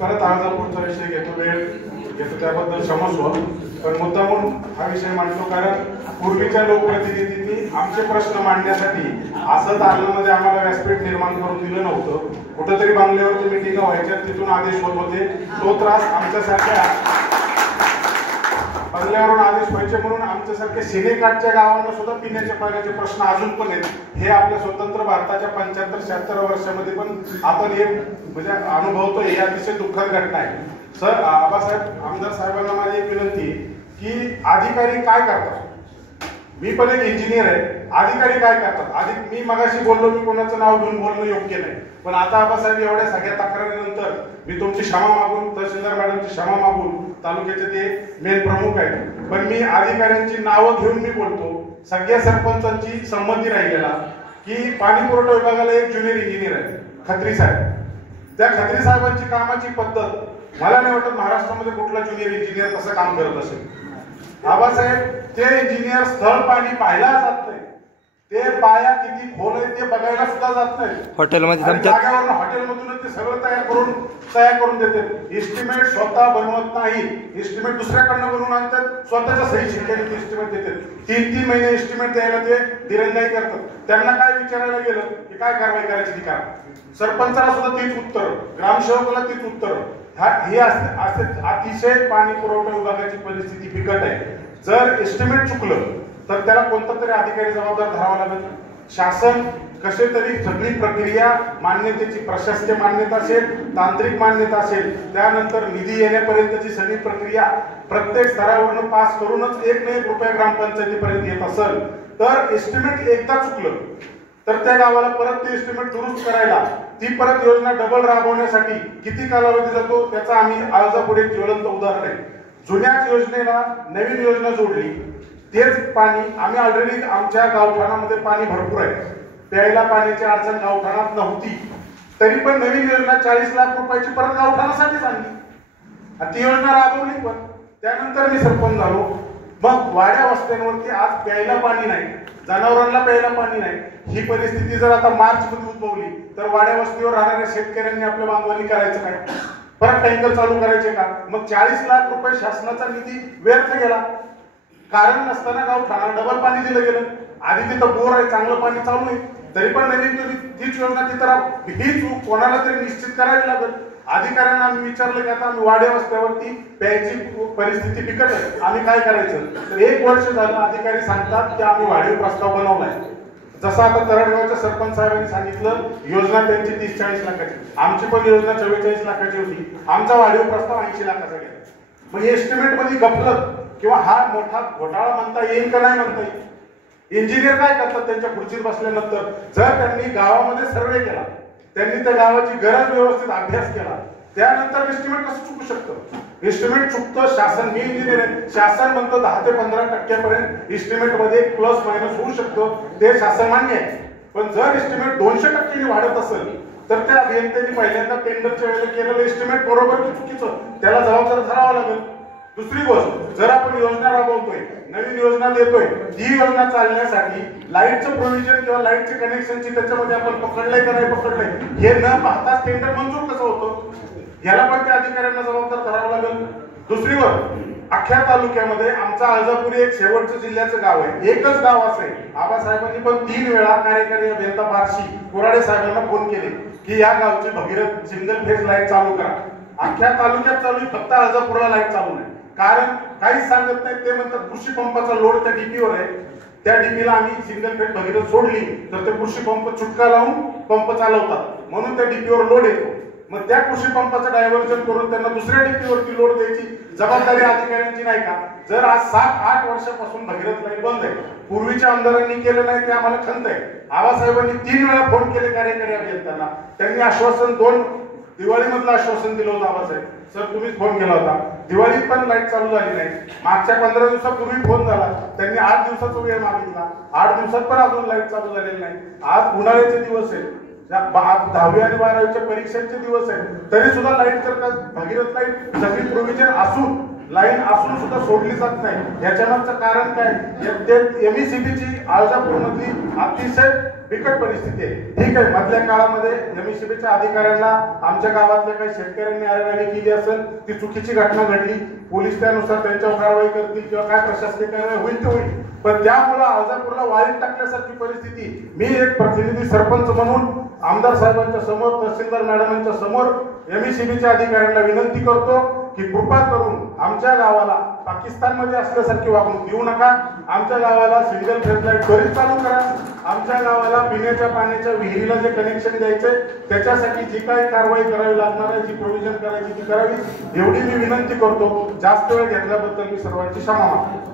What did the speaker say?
परत अर्जापूरचा विषय घेतो, वेळ घेतो, त्याबद्दल क्षमस्व. पण मुद्दा म्हणून हा विषय मांडतो कारण पूर्वीच्या लोकप्रतिनिधींनी आमचे प्रश्न मांडण्यासाठी असं दालनामध्ये आम्हाला व्यासपीठ निर्माण करून दिलं नव्हतं. कुठंतरी बांगल्यावरती मिटिंग व्हायच्या, तिथून आदेश होत होते. तो त्रास आमच्यासारख्या बंगल्यावरून आदेश व्हायचे म्हणून आमच्यासारख्या सिनेकाठच्या गावांना सुद्धा पिण्याच्या पाण्याचे प्रश्न अजून पण आहेत. हे आपल्या स्वतंत्र भारताच्या 75-76 वर्षामध्ये पण आपण हे म्हणजे अनुभवतो. हे अतिशय दुःखद घटना आहे. सर, आबासाहेब आमदार साहेबांना माझी एक विनंती की अधिकारी काय करतात? मी पण एक इंजिनियर आहे. अधिकारी काय करतात? आधी मी मगाशी बोललो, मी कोणाचं नाव घेऊन बोलणं योग्य नाही. पण आता आबासाहेब एवढ्या सगळ्या तक्रारीनंतर मी तुमची क्षमा मागून, तहसीलदार मॅडमची क्षमा मागून, तालुक्याचे ते मेन प्रमुख आहेत, पण मी अधिकाऱ्यांची नावं घेऊन मी बोलतो. सगळ्या सरपंचांची संमती राहिलेला की पाणी पुरवठा विभागाला एक ज्युनियर इंजिनियर आहे, खत्री साहेब. त्या खत्री साहेबांची कामाची पद्धत मला नाही वाटत महाराष्ट्रामध्ये कुठला ज्युनियर इंजिनियर तसं काम करत असेल. आबासाहेब, ते इंजिनियर स्थळ पाणी पाहायला जात नाही, ते पाया किती खोल आहे ते बघायला सुद्धा जात नाही. हॉटेलमध्ये हॉटेलमधूनच ते सगळं तयार करून देतात. एस्टिमेट स्वतः बनवत नाही, एस्टिमेट दुसऱ्याकडनं बनवून आणतात, स्वतःच्या सही शिक्क्याने एस्टिमेट देतात. 3-3 महिने एस्टिमेट द्यायला ते दिरंगाई करतात. त्यांना काय विचारायला गेलं की काय कारवाई करायची ती करा. सरपंचाला सुद्धा तीच उत्तर, ग्रामसेवकाला तीच उत्तर. हे अतिशय पाणी पुरवठा विभागाची परिस्थिती बिकट आहे. जर एस्टिमेट चुकलं तर त्याला कोणता तरी अधिकारी जबाबदार धरावा लागेल. शासन कसे तरी सगळी प्रक्रिया, मान्यतेची प्रशासकीय मान्यता असेल, तांत्रिक मान्यता असेल, त्यानंतर निधी येण्यापर्यंतची सगळी प्रक्रिया प्रत्येक स्तरावरून पास करूनच 1 ना 1 रुपया ग्रामपंचायतीपर्यंत येत असेल तर एस्टिमेट एकदा चुकलं तर त्या गावाला परत ते एस्टिमेट दुरुस्त करायला, ती परत योजना डबल राबवण्यासाठी किती कालावधी जातो त्याचा आम्ही अर्जापुढे ज्वलंत उदाहरण आहे. जुन्याच योजनेला नवीन योजना जोडली, तेच पाणी आम्ही ऑलरेडी आमच्या गावठाणामध्ये पाणी भरपूर आहे, प्यायला पाण्याची अडचण गावठाणात नव्हती, तरी पण नवीन योजना 40 लाख रुपयाची परत गावठाणासाठीच आणली. ती योजना राबवली, पण त्यानंतर मी सरपंच झालो. मग वाड्या वस्त्यांवरती आज प्यायला पाणी नाही, जनावरांना प्यायला पाणी नाही. ही परिस्थिती जर आता मार्च मध्ये उद्भवली तर वाड्या वस्तीवर राहणाऱ्या शेतकऱ्यांनी आपल्या बांधवांनी करायचं काय? परत टँकर चालू करायचे का? मग 40 लाख रुपये शासनाचा निधी व्यर्थ गेला. कारण नसताना गावठाणाला डबल पाणी दिलं गेलं. आधी तिथं बोर आहे, चांगलं पाणी चालू आहे, तरी पण नवीन तीच योजना तिथं. ही चूक कोणाला तरी निश्चित करावी लागेल. अधिकाऱ्यांना आम्ही विचारलं की आता आम्ही वाड्या वस्त्यावरती प्यायची परिस्थिती बिकट आहे, आम्ही काय करायचं? तर 1 वर्ष झालं अधिकारी सांगतात की आम्ही वाढीव प्रस्ताव बनवलाय. जसं आता तरडगावच्या सरपंच साहेबांनी सांगितलं, योजना त्यांची 30-40 लाखाची, आमची पण योजना 44 लाखाची होती. आमचा वाढीव प्रस्ताव 80 लाखाचा गेला. मग एस्टिमेट मध्ये गफलत किंवा हा मोठा घोटाळा म्हणता येईल का नाही म्हणता येईल? इंजिनियर काय करतात त्यांच्या खुर्चीत बसल्यानंतर? जर त्यांनी गावामध्ये सर्वे केला, त्यांनी त्या गावाची गरज व्यवस्थित अभ्यास केला, त्यानंतर एस्टिमेट कसं चुकू शकतं? एस्टिमेट चुकतं. शासन, मी इंजिनियर आहे, शासन म्हणतं 10 ते 15% एस्टिमेट मध्ये प्लस मायनस होऊ शकतं, ते शासन मान्य आहे. पण जर एस्टिमेट 200% वाढत असेल तर त्या अभियंत्यांनी पहिल्यांदा टेंडरच्या वेळेला केलेलं एस्टिमेट बरोबर की चुकीचं, त्याला जबाबदार धरावा लागेल. दुसरी गोष्ट, जर आपण योजना राबवतोय, नवीन योजना देतोय, ती योजना चालण्यासाठी लाईटचं प्रोव्हिजन किंवा लाईटचे कनेक्शनची त्याच्यामध्ये आपण पकडलंय का नाही पकडलंय हे न पाहता टेंडर मंजूर कसं होतं, याला पण त्या अधिकाऱ्यांना जबाबदार धरावं लागेल. दुसरी गोष्ट, अख्ख्या तालुक्यामध्ये आमचा अर्जापुरी एक शेवटचं जिल्ह्याचं गाव आहे, एकच गाव असं आहे. आबासाहेबांनी पण 3 वेळा कार्यकारी अभियंता बार्शी कोराडे साहेबांना फोन केले की या गावची भगीरथ सिंगल फेज लाईट चालू करा. अख्ख्या तालुक्यात चालू, फक्त अर्जापूरला लाईट चालू नाही. कारण काहीच सांगत नाही. ते म्हणतात कृषी पंपाचा लोड त्या डीपीवर आहे, त्या डीपीला आम्ही सिंगल फेज भगीरथ सोडली तर ते कृषी पंप चुटका लावून पंप चालवतात, म्हणून त्या डीपीवर लोड येतो. मग त्या कृषी पंपाचं डायव्हर्जन करून त्यांना दुसऱ्या डीपीवरती लोड द्यायची जबाबदारी अधिकाऱ्यांची नाही का? जर आज 7-8 वर्षापासून भगीरथ लाईट बंद आहे, पूर्वीच्या आमदारांनी केलं नाही ते आम्हाला खंत आहे. आबासाहेबांनी 3 वेळा फोन केले कार्यकारी अभियंत्यांना. त्यांनी आश्वासन, 2 दिवाळीमधलं आश्वासन दिलं होतं. आबासाहेब सर तुम्हीच फोन केला होता, दिवाळीत पण लाईट चालू झाली नाही. मागच्या 15 दिवसापूर्वी फोन झाला, त्यांनी 8 दिवसाचा वेळ मागितला, 8 दिवसात पण अजून लाईट चालू झालेली नाही. आज उन्हाळ्याचे दिवस आहेत, 10वी आणि 12वीच्या परीक्षांचे दिवस आहेत, तरी सुद्धा लाईट जर का भगीरथ लाईट सगळी प्रोव्हिजन असून लाईन असून सुद्धा सोडली जात नाही. याच्यामागचं कारण काय? एमईसीबीची आळजापूरमधली अतिशय बिकट परिस्थिती आहे. ठीक आहे, मधल्या काळामध्ये एमईसीबीच्या अधिकाऱ्यांना आमच्या गावातल्या काही शेतकऱ्यांनी आरेरावी केली असेल, ती चुकीची घटना घडली, पोलीस त्यानुसार त्यांच्यावर कारवाई करतील किंवा काय प्रशासकीय कारवाई होईल ते होईल. पण त्यामुळे आळजापूरला वाळीत टाकल्यासारखी परिस्थिती. मी एक प्रतिनिधी सरपंच म्हणून आमदार साहेबांच्या समोर, तहसीलदार मॅडमांच्या समोर एमईसीबीच्या अधिकाऱ्यांना विनंती करतो की कृपा करून आमच्या गावाला पाकिस्तानमध्ये असल्यासारखी वागणूक देऊ नका. आमच्या गावाला सिंगल फेज लाईट त्वरित चालू करा. आमच्या गावाला पिण्याच्या पाण्याच्या विहिरीला जे कनेक्शन द्यायचे त्याच्यासाठी जी काही कारवाई करावी लागणार आहे, जी प्रोव्हिजन करायची ती करावी, एवढी मी विनंती करतो. जास्त वेळ घेतल्याबद्दल मी सर्वांची क्षमा मागतो.